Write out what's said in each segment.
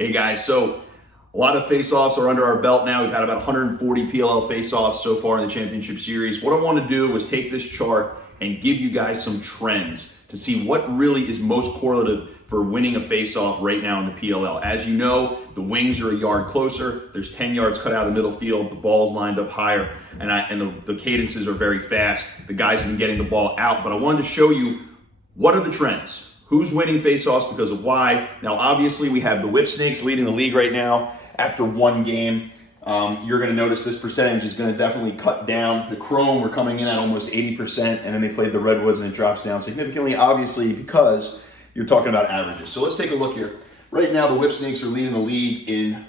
Hey guys, so a lot of face-offs are under our belt now. We've had about 140 PLL face-offs so far in the championship series. What I want to do is take this chart and give you guys some trends to see what really is most correlative for winning a face-off right now in the PLL. As you know, the wings are a yard closer. There's 10 yards cut out of the middle field. The ball's lined up higher, and the cadences are very fast. The guys have been getting the ball out, but I wanted to show you what are the trends. Who's winning face-offs because of why? Now, obviously, we have the Whip Snakes leading the league right now after one game. You're going to notice this percentage is going to definitely cut down. The Chrome were coming in at almost 80%, and then they played the Redwoods, and it drops down significantly, obviously, because you're talking about averages. So let's take a look here. Right now, the Whip Snakes are leading the league in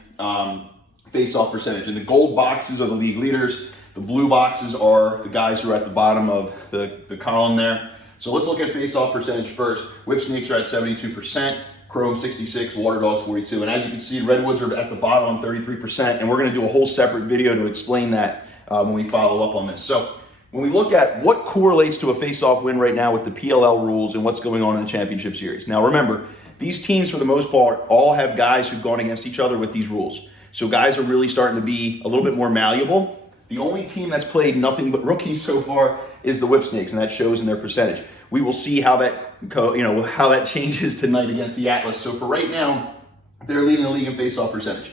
face-off percentage, and the gold boxes are the league leaders. The blue boxes are the guys who are at the bottom of the column there. So let's look at face-off percentage first. Whip Snakes are at 72%, Chrome 66, Water Dogs 42. And as you can see, Redwoods are at the bottom on 33%, and we're gonna do a whole separate video to explain that when we follow up on this. So when we look at what correlates to a face-off win right now with the PLL rules and what's going on in the championship series. Now remember, these teams for the most part all have guys who've gone against each other with these rules. So guys are really starting to be a little bit more malleable. The only team that's played nothing but rookies so far is the Whip Snakes, and that shows in their percentage. We will see how that changes tonight against the Atlas. So for right now, they're leading the league in face-off percentage.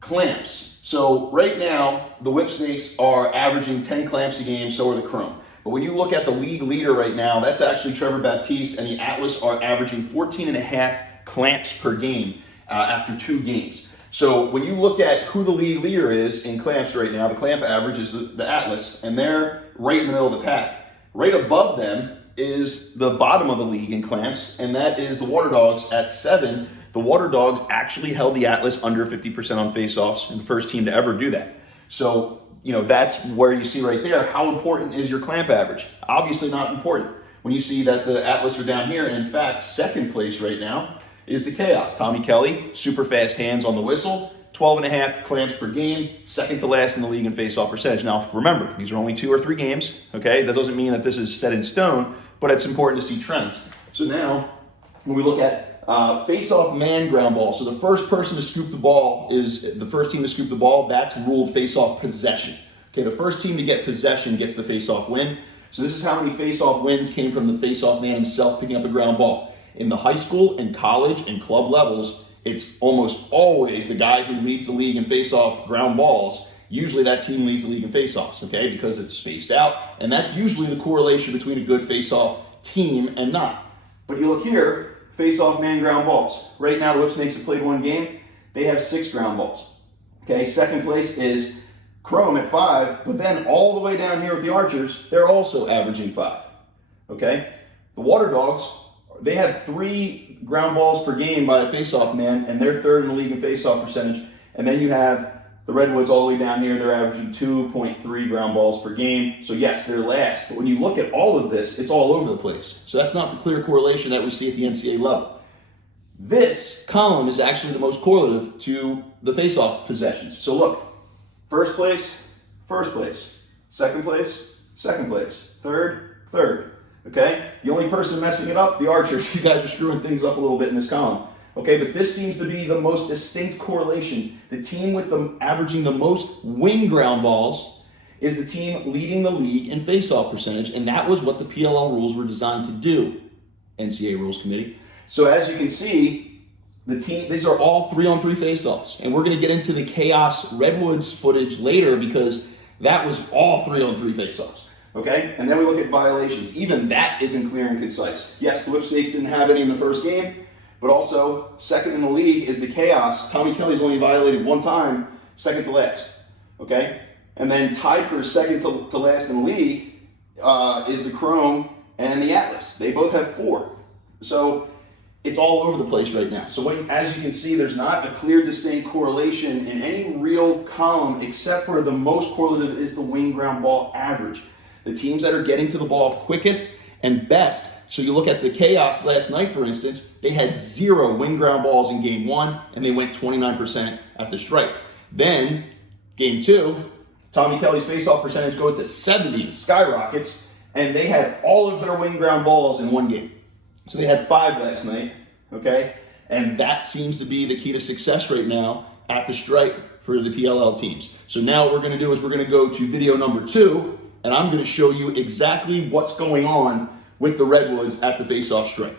Clamps. So right now, the Whip Snakes are averaging 10 clamps a game, so are the Chrome. But when you look at the league leader right now, that's actually Trevor Baptiste, and the Atlas are averaging 14.5 clamps per game after 2 games. So when you look at who the league leader is in clamps right now, the clamp average is the Atlas, and they're right in the middle of the pack. Right above them is the bottom of the league in clamps, and that is the Water Dogs at 7. The Water Dogs actually held the Atlas under 50% on faceoffs, and the first team to ever do that. So, that's where you see right there, how important is your clamp average? Obviously not important when you see that the Atlas are down here, and in fact, second place right now is the Chaos. Tommy Kelly, super fast hands on the whistle, 12.5 clamps per game, second to last in the league in face-off percentage. Now, remember, these are only 2 or 3 games, okay? That doesn't mean that this is set in stone, but it's important to see trends. So now, when we look at face-off man ground ball, so the first person to scoop the ball is the first team to scoop the ball. That's ruled face-off possession. Okay, the first team to get possession gets the face-off win. So this is how many face-off wins came from the face-off man himself picking up a ground ball. In the high school and college and club levels, it's almost always the guy who leads the league in face-off ground balls. Usually that team leads the league in face-offs, okay, because it's spaced out, and that's usually the correlation between a good face-off team and not. But you look here, face-off man ground balls. Right now, the Whip Snakes have played 1 game. They have 6 ground balls. Okay, second place is Chrome at 5, but then all the way down here with the Archers, they're also averaging 5. Okay, the Water Dogs, they have 3 ground balls per game by a face-off man, and they're third in the league in face-off percentage. And then you have the Redwoods all the way down here. They're averaging 2.3 ground balls per game. So yes, they're last. But when you look at all of this, it's all over the place. So that's not the clear correlation that we see at the NCAA level. This column is actually the most correlative to the face-off possessions. So look, first place, second place, third. Okay? The only person messing it up, the Archers. You guys are screwing things up a little bit in this column. Okay, but this seems to be the most distinct correlation. The team with averaging the most wing ground balls is the team leading the league in face-off percentage, and that was what the PLL rules were designed to do, NCAA Rules Committee. So as you can see, these are all 3-on-3 face-offs, and we're going to get into the Chaos Redwoods footage later because that was all 3-on-3 face-offs. Okay, and then we look at violations. Even that isn't clear and concise. Yes, the Whip Snakes didn't have any in the first game, but also second in the league is the Chaos. Tommy Kelly's only violated 1 time, second to last. Okay, and then tied for second to last in the league is the Chrome and the Atlas. They both have 4. So it's all over the place right now. So as you can see, there's not a clear, distinct correlation in any real column except for the most correlative is the wing ground ball average. The teams that are getting to the ball quickest and best. So you look at the Chaos last night, for instance, they had 0 wing ground balls in game 1, and they went 29% at the stripe. Then, game 2, Tommy Kelly's face-off percentage goes to 70 and skyrockets, and they had all of their wing ground balls in 1 game. So they had 5 last night, okay? And that seems to be the key to success right now at the Stripe for the PLL teams. So now what we're gonna do is we're gonna go to video number 2, and I'm gonna show you exactly what's going on with the Redwoods at the face-off Stripe.